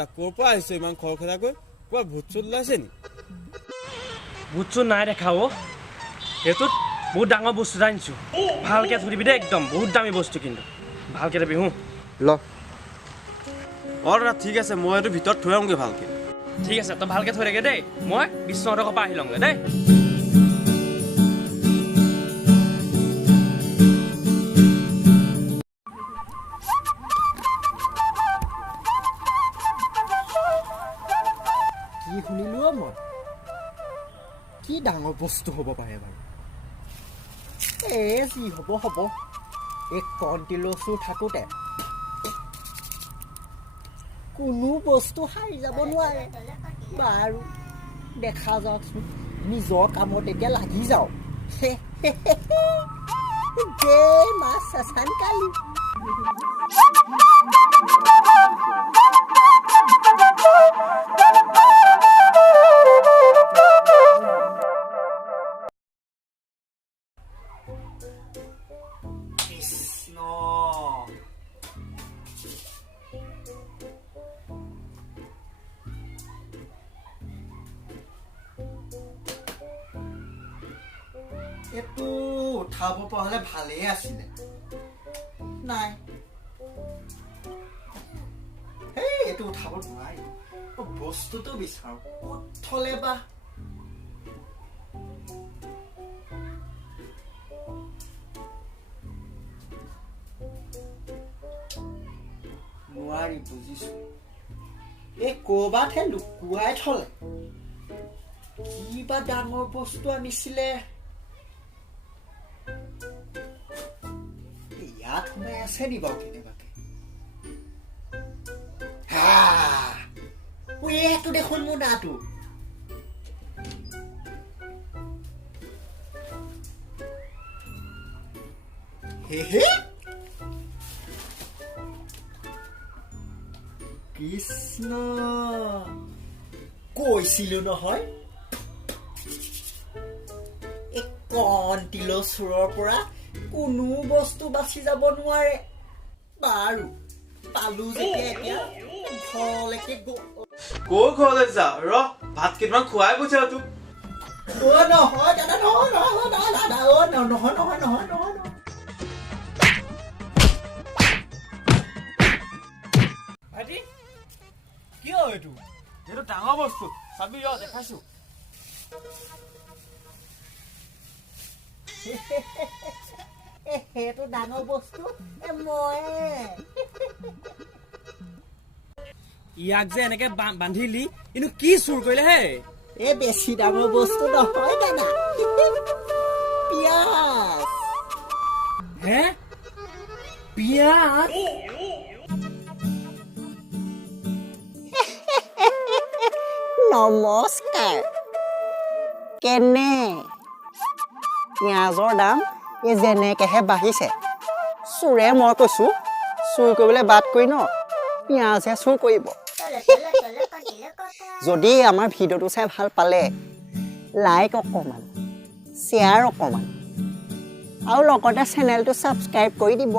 দাদা ক'ৰ পৰা আহিছে ইমান খৰখেদাকৈ কোৱা ভূত চুত ওলাইছে নি ভূত চুত নাই দেখা অ' সেইটোত বহুত ডাঙৰ বস্তু জানিছোঁ ভালকৈ ধৰিবি দেই একদম বহুত দামী বস্তু কিন্তু ভালকৈ ধৰিবি ল অঁ দাদা ঠিক আছে মই এইটো ভিতৰত থৈ আহোঁগৈ ভালকৈ ঠিক আছে তই ভালকৈ থৈ থাকে দেই মই বিশ্বনাথৰ পৰা আহি লওঁগৈ দেই কি শুনিলো মই কি ডাঙৰ বস্তু হ'ব পাৰে বাৰু যি হ'ব এই কণ্টিলচু থাকোঁতে কোনো বস্তু হাৰি যাব নোৱাৰে বাৰু দেখা যাওকচোন নিজৰ কামত এতিয়া লাগি যাওঁ মাছ চাচান কালি এইটো উঠাব পৰা হ'লে ভালেই আছিলে নাই এইটো উঠাব নোৱাৰি বস্তুটো বিচাৰো ক'ত থলে বা নোৱাৰি বুজিছো এই ক'ৰবাতহে লুকুৱাই থলে কিবা ডাঙৰ বস্তু আনিছিলে ইয়াত সোমাই আছে নি বাৰু কেনেবাকে এইটো দেখোন মোৰ নাটো কৃষ্ণ কৈছিলো নহয় এই কণ্টিলচুৰৰ পৰা কোনো বস্তু বাচি যাব নোৱাৰে বাৰু পালো যেতিয়া এতিয়া ঘৰলৈকে ক'ৰ ঘৰলৈ যা ৰ ভাত কেইটামান খুৱাই পঠিয়াও তোক নহয় দাদা নহয় ভাইটি কি হয় এইটো এইটো ডাঙৰ বস্তু চাবি ৰ দেখাইছো সেইটো ডাঙৰ বস্তু মই ইয়াক যে এনেকে বান্ধিলি কিন্তু কি চুৰ কৰিলে হে এই বেছি ডাঙৰ বস্তু নহয় দাদা পিয়াজ হে পিয়াজ নমস্কাৰ কেনে পিঁয়াজৰ দাম এই যেনেকেহে বাঢ়িছে চোৰে মই কৈছো চুৰ কৰিবলৈ বাদ কৰি ন পিঁয়াজহে চুৰ কৰিব যদি আমাৰ ভিডিঅ'টো চাই ভাল পালে লাইক অকণমান শ্বেয়াৰ অকণমান আৰু লগতে চেনেলটো ছাবস্ক্ৰাইব কৰি দিব